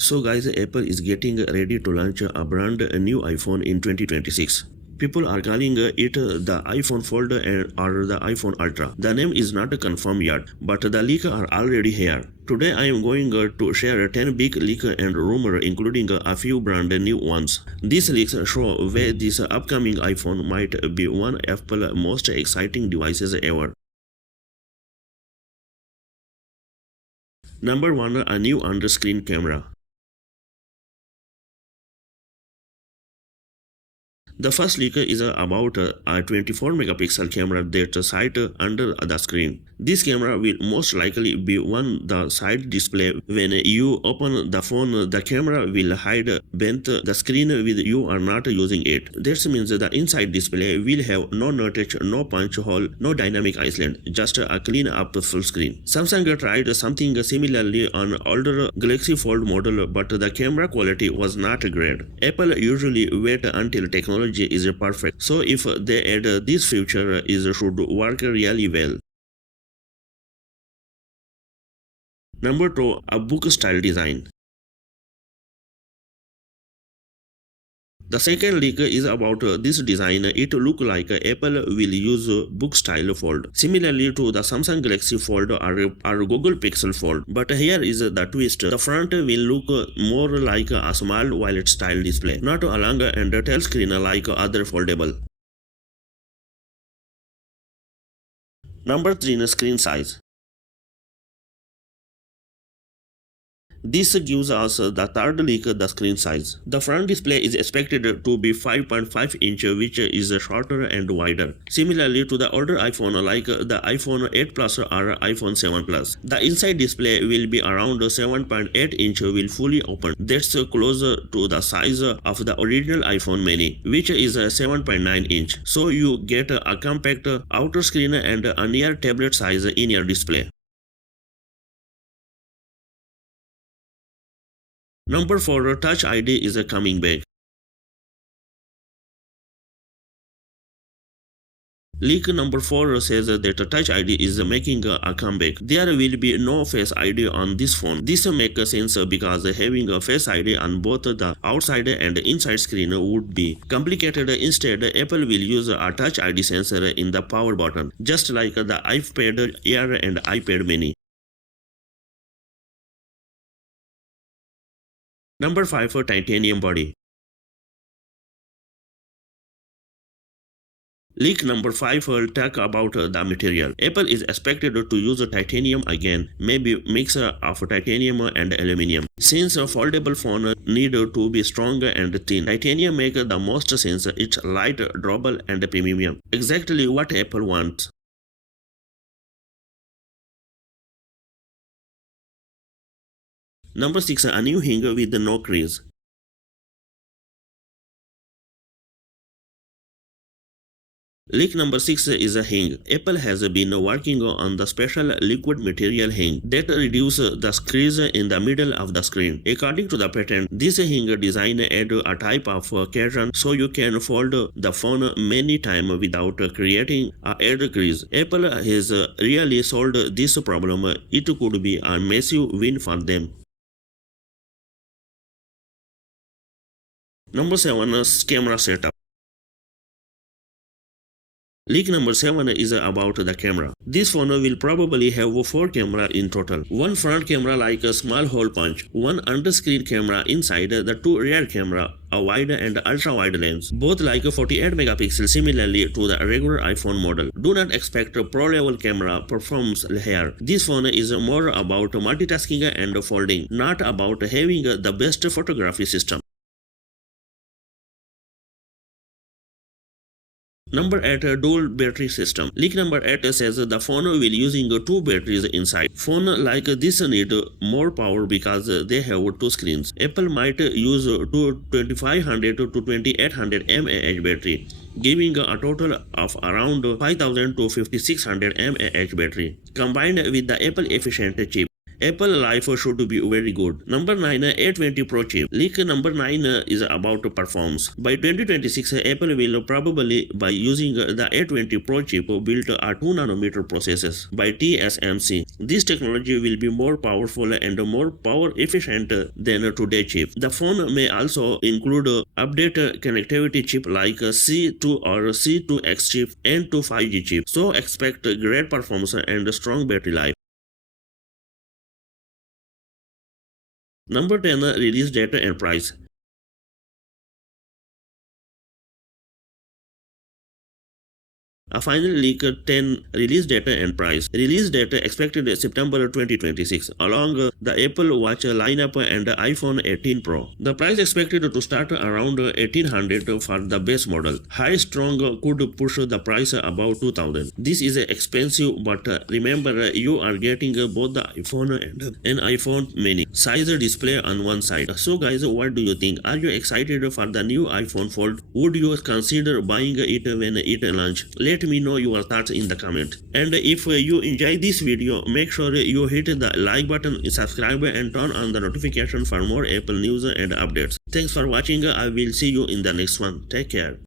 So guys, Apple is getting ready to launch a brand new iPhone in 2026. People are calling it the iPhone Fold or the iPhone Ultra. The name is not confirmed yet, but the leaks are already here. Today I am going to share 10 big leaks and rumors, including a few brand new ones. These leaks show why this upcoming iPhone might be one of Apple's most exciting devices ever. Number 1. A new under-screen camera. The first leak is about a 24 megapixel camera that sits under the screen. This camera will most likely be on the side display. When you open the phone, the camera will hide beneath the screen with you are not using it. This means the inside display will have no notch, no punch hole, no dynamic island, just a clean up full screen. Samsung tried something similarly on older Galaxy Fold model, but the camera quality was not great. Apple usually wait until technology is perfect, so if they add this feature, it should work really well. Number 2. A book style design. The second leak is about this design. It looks like Apple will use book style fold, similarly to the Samsung Galaxy Fold or Google Pixel Fold. But here is the twist. The front will look more like a small wallet style display, not a long and tail screen like other foldable. Number 3. Screen size. This gives us the third leak, the screen size. The front display is expected to be 5.5 inch, which is shorter and wider, similarly to the older iPhone like the iPhone 8 Plus or iPhone 7 Plus. The inside display will be around 7.8 inch will fully open. That's closer to the size of the original iPhone mini, which is 7.9 inch. So you get a compact outer screen and a near tablet size in your display. Number 4. Touch ID is coming back. Leak number 4 says that Touch ID is making a comeback. There will be no Face ID on this phone. This makes sense because having a Face ID on both the outside and inside screen would be complicated. Instead, Apple will use a Touch ID sensor in the power button, just like the iPad Air and iPad mini. Number 5. Titanium body. Leak number 5 talk about the material. Apple is expected to use titanium again, maybe mix of titanium and aluminum. Since a foldable phone need to be strong and thin, titanium makes the most sense. It's light, durable, and premium. Exactly what Apple wants. Number 6. A new hinge with no crease. Leak number 6 is a hinge. Apple has been working on the special liquid material hinge that reduces the crease in the middle of the screen. According to the patent, this hinge design adds a type of curtain so you can fold the phone many times without creating a added crease. Apple has really solved this problem. It could be a massive win for them. Number 7. Camera setup. Leak number 7 is about the camera. This phone will probably have 4 cameras in total. One front camera like a small hole punch, one under-screen camera inside, the 2 rear camera, a wide and ultra-wide lens, both like 48 megapixels similarly to the regular iPhone model. Do not expect pro-level camera performance here. This phone is more about multitasking and folding, not about having the best photography system. Number 8. Dual battery system. Leak number 8 says the phone will using 2 batteries inside. Phone like this need more power because they have 2 screens. Apple might use 2500 to 2800 mAh battery, giving a total of around 5000 to 5600 mAh battery. Combined with the Apple efficient chip, Apple life should be very good. Number 9, A20 Pro chip. Leak number 9 is about performance. By 2026, Apple will probably by using the A20 Pro chip built a 2 nanometer processors by TSMC. This technology will be more powerful and more power efficient than today's chip. The phone may also include update connectivity chip like C2 or C2X chip and to 5G chip. So expect great performance and strong battery life. Number 10, release date and price. A final leak 10 release date and price. Release date expected September 2026 along the Apple Watch lineup and iPhone 18 Pro. The price expected to start around 1800 for the base model. High strong could push the price above 2000. This is expensive, but remember you are getting both the iPhone and an iPhone mini size display on one side. So guys, what do you think? Are you excited for the new iPhone Fold? Would you consider buying it when it launches? Let me know your thoughts in the comment. And if you enjoy this video, make sure you hit the like button, subscribe and turn on the notification for more Apple news and updates. Thanks for watching. I will see you in the next one. Take care.